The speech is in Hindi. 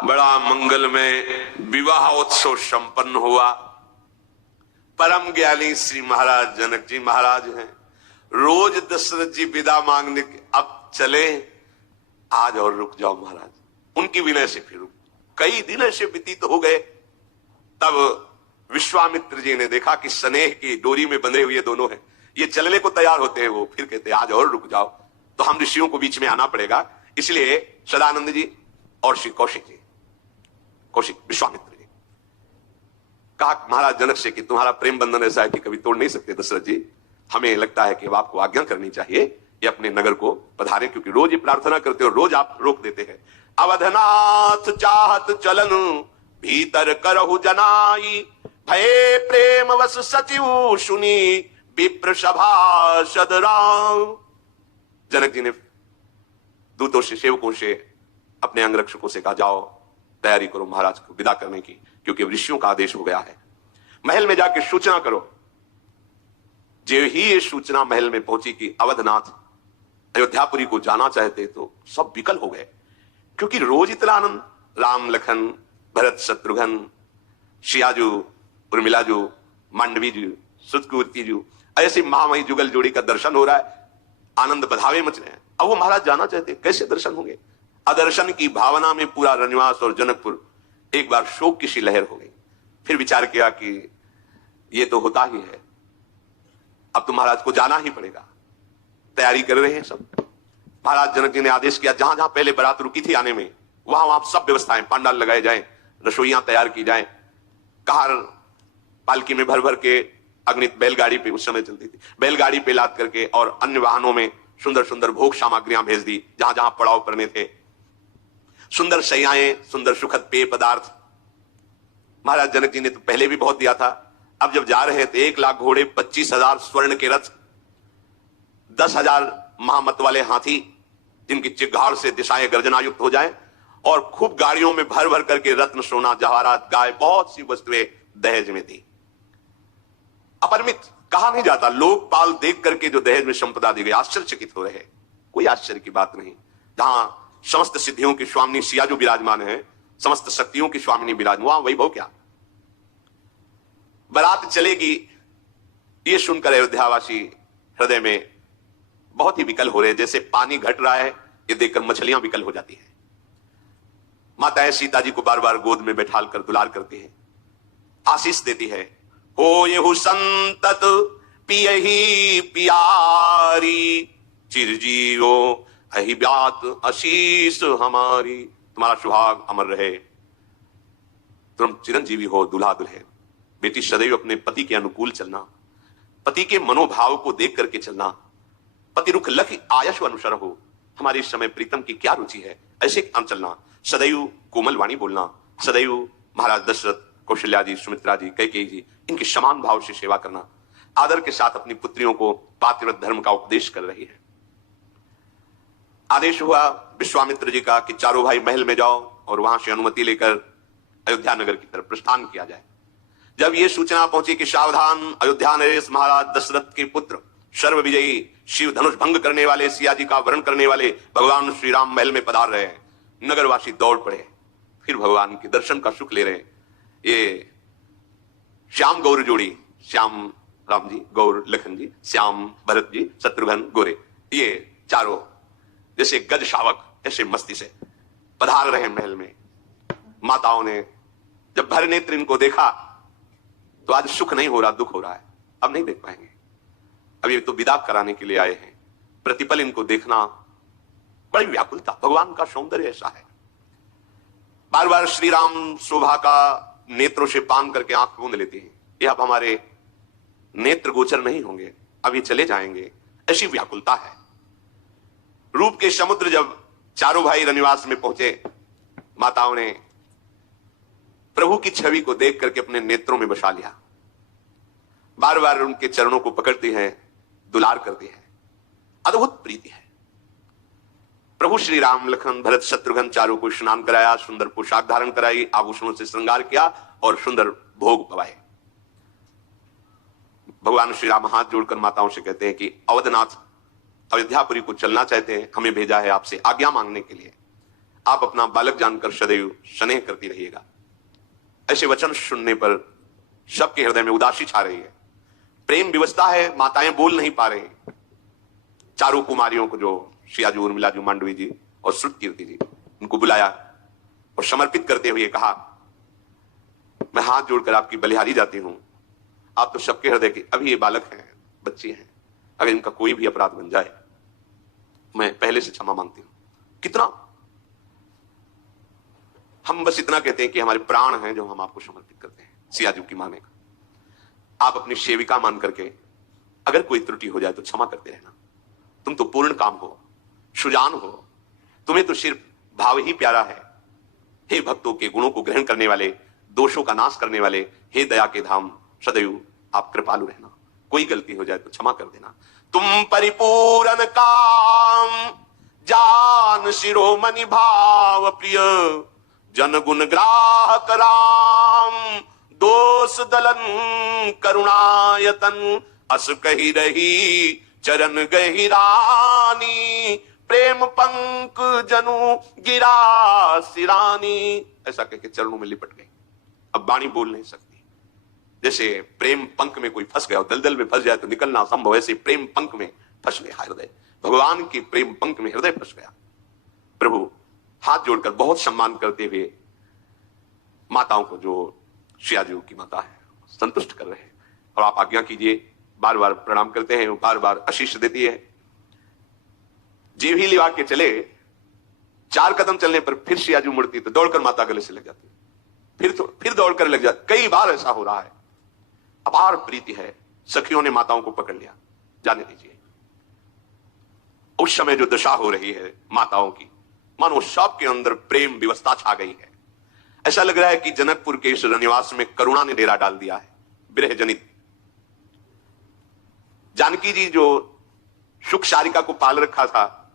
बड़ा मंगलमय विवाह उत्सव संपन्न हुआ। परम ज्ञानी श्री महाराज जनक जी महाराज हैं। रोज दशरथ जी विदा मांगने के अब चले, आज और रुक जाओ महाराज। उनकी विनय से फिर कई दिन ऐसे व्यतीत हो गए। तब विश्वामित्र जी ने देखा कि स्नेह की डोरी में बंधे हुए दोनों हैं, ये चलने को तैयार होते हैं। वो फिर कहते आज और रुक जाओ, तो हम ऋषियों को बीच में आना पड़ेगा। इसलिए सदानंद जी और श्री कौशिक जी, कौशिक विश्वामित्र जी, कहा महाराज जनक से कि तुम्हारा प्रेम बंधन ऐसा है कि कभी तोड़ नहीं सकते दशरथ जी। हमें लगता है कि अब आपको आज्ञा करनी चाहिए, ये अपने नगर को पधारे, क्योंकि रोज ये प्रार्थना करते हो, रोज आप रोक देते हैं। अवधनाथ चाहत चलन भीतर करहु जनाई, भय प्रेम वस सचिव सुनी विप्र सभासद राम। जनक जी ने दूतों से, सेवकों से, अपने अंगरक्षकों से कहा जाओ तैयारी करो महाराज को विदा करने की, क्योंकि ऋषियों का आदेश हो गया है। महल में जाके सूचना करो। जो ही ये सूचना महल में पहुंची कि अवधनाथ अयोध्यापुरी को जाना चाहते, तो सब विकल हो गए, क्योंकि रोज इतना आनंद, राम लखन भरत शत्रुघ्न सियाजू उर्मिलाजू मांडवी जी सुतकीर्ति जी, ऐसी महामही जुगल जोड़ी का दर्शन हो रहा है, आनंद बधावे मच रहे हैं। अब वो महाराज जाना चाहते, कैसे दर्शन होंगे? अदर्शन की भावना में पूरा रनिवास और जनकपुर एक बार शोक की सी लहर हो गई। फिर विचार किया कि ये तो होता ही है, अब तो महाराज को जाना ही पड़ेगा। तैयारी कर रहे हैं सब। महाराज जनक जी ने आदेश किया जहां जहां पहले बारात रुकी थी आने में, वहां वहां सब व्यवस्थाएं, पांडाल लगाए जाएं, रसोइयां तैयार की जाएं, कार पालकी में भर भर के, अग्नित बैलगाड़ी पे उस समय चलती थी, बैलगाड़ी पे लाद करके और अन्य वाहनों में सुंदर सुंदर भोग सामग्रियां भेज दी जहां जहां पड़ाव करने थे। सुंदर शैयाएं, सुंदर सुखद पेय पदार्थ। महाराज जनक जी ने तो पहले भी बहुत दिया था। अब जब जा रहे थे 1 लाख घोड़े, 25,000 स्वर्ण के रथ, 10,000 महामत वाले हाथी जिनकी चिघाड़ से दिशाएं गर्जनायुक्त हो जाएं, और खूब गाड़ियों में भर भर करके रत्न सोना जवाहरात गाय, बहुत सी वस्तुएं दहेज में दी। अपरिमित, कहा नहीं जाता। लोकपाल देख करके जो दहेज में संपदा दी गई, आश्चर्यचकित हो रहे। कोई आश्चर्य की बात नहीं। जहां समस्त सिद्धियों की स्वामिनी सियाजू विराजमान है, समस्त शक्तियों की स्वामिनी विराजमान, वहां वैभव क्या। बारात चलेगी ये सुनकर अयोध्यावासी हृदय में बहुत ही विकल हो रहे, जैसे पानी घट रहा है, ये देखकर मछलियां विकल हो जाती है। माताएं सीता जी को बार बार गोद में बैठाल कर दुलार करती है, आशीष देती है। हो ये संतत पियही पियारी, चिरजीवो अहि ब्यात आशीष हमारी। तुम्हारा सुहाग अमर रहे, तुम चिरंजीवी हो दुल्हा दुल्हन। बेटी सदैव अपने पति के अनुकूल चलना, पति के मनोभाव को देख करके चलना। पति रुख लख आयश अनुसर हो। हमारे इस समय प्रीतम की क्या रुचि है, ऐसे काम चलना। सदैव कोमल वाणी बोलना, सदैव महाराज दशरथ, कौशल्या जी, सुमित्रा जी, कैकेयी जी, इनकी समान भाव से सेवा करना। आदर के साथ अपनी पुत्रियों को पातिव्रत धर्म का उपदेश कर रही है। आदेश हुआ विश्वामित्र जी का कि चारों भाई महल में जाओ और वहां से अनुमति लेकर अयोध्या नगर की तरफ प्रस्थान किया जाए। जब यह सूचना पहुंची कि सावधान, अयोध्या नरेश महाराज दशरथ के पुत्र, सर्व विजयी, शिव धनुष भंग करने वाले, सिया जी का वरण करने वाले भगवान श्री राम महल में पधार रहे हैं, नगरवासी दौड़ पड़े, फिर भगवान के दर्शन का सुख ले रहे। ये श्याम गौर जोड़ी, श्याम राम जी, गौर लखन जी, श्याम भरत जी, शत्रुघ्न गोरे, ये चारों जैसे गज शावक ऐसे मस्ती से पधार रहे महल में। माताओं ने जब भर नेत्र इनको देखा तो आज सुख नहीं हो रहा, दुख हो रहा है। अब नहीं देख पाएंगे, अब ये तो विदा कराने के लिए आए हैं। प्रतिपल इनको देखना, बड़ी व्याकुलता। भगवान का सौंदर्य ऐसा है। बार बार श्री राम शोभा का नेत्रों से पान करके आंख मूंद लेते हैं। ये अब हमारे नेत्र गोचर नहीं होंगे, अब ये चले जाएंगे, ऐसी व्याकुलता है। रूप के समुद्र जब चारों भाई रनिवास में पहुंचे, माताओं ने प्रभु की छवि को देख करके अपने नेत्रों में बसा लिया। बार बार उनके चरणों को पकड़ती हैं, दुलार करती हैं। अद्भुत प्रीति है। प्रभु श्री राम लखन भरत शत्रुघ्न चारों को स्नान कराया, सुंदर पोशाक धारण कराई, आभूषणों से श्रृंगार किया और सुंदर भोग पवाए। भगवान श्री राम हाथ जोड़कर माताओं से कहते हैं कि अवधनाथ अयोध्यापुरी को चलना चाहते हैं, हमें भेजा है आपसे आज्ञा मांगने के लिए। आप अपना बालक जानकर सदैव स्नेह करती रहिएगा। ऐसे वचन सुनने पर सबके हृदय में उदासी छा रही है। प्रेम विवशता है, माताएं बोल नहीं पा रही। चारों कुमारियों को, जो सियाजू, उर्मिलाजू, मांडवी जी और श्रुतकीर्ति जी, उनको बुलाया और समर्पित करते हुए कहा, मैं हाथ जोड़कर आपकी बलिहारी जाती हूं। आप तो सबके हृदय के, अभी ये बालक हैं, बच्चे हैं, अगर इनका कोई भी अपराध बन जाए मैं पहले से क्षमा मांगती हूं। कितना हम बस इतना कहते हैं कि हमारे प्राण हैं जो हम आपको समर्पित करते हैं। सियाजू की माने का आप अपनी सेविका मान करके अगर कोई त्रुटि हो जाए तो क्षमा करते रहना। तुम तो पूर्ण काम हो, सुजान हो, तुम्हें तो सिर्फ भाव ही प्यारा है। हे भक्तों के गुणों को ग्रहण करने वाले, दोषों का नाश करने वाले, हे दया के धाम, सदैव आप कृपालु रहना। कोई गलती हो जाए तो क्षमा कर देना। तुम परिपूर्ण काम जान शिरोमणि भाव प्रिय, जन गुण ग्राहक राम, दोष दलन करुणायतन, अस कही रही चरण गहिरानी, प्रेम पंक जनु गिरा सिरानी। ऐसा कह के चरणों में लिपट गई। अब वाणी बोल नहीं सकती। जैसे प्रेम पंख में कोई फंस गया, दलदल में फंस जाए तो निकलना असंभव, ऐसे प्रेम पंख में फंस गया हृदय। भगवान की प्रेम पंख में हृदय फंस गया। प्रभु हाथ जोड़कर बहुत सम्मान करते हुए माताओं को, जो सियाजू की माता है, संतुष्ट कर रहे हैं। और आप आज्ञा कीजिए। बार बार प्रणाम करते हैं, बार बार आशीष देती है। जीव ही लिवा के चले, 4 कदम चलने पर फिर सियाजू मुड़ती तो दौड़कर माता गले से लग जाती, फिर दौड़कर लग जाती। कई बार ऐसा हो रहा है। अपार प्रीति है। सखियों ने माताओं को पकड़ लिया, जाने दीजिए। उस समय जो दशा हो रही है माताओं की, मानो सबके अंदर प्रेम विवशता छा गई है। ऐसा लग रहा है कि जनकपुर के इस रनिवास में करुणा ने डेरा डाल दिया है, विरह जनित। जानकी जी जो सुख सारिका को पाल रखा था,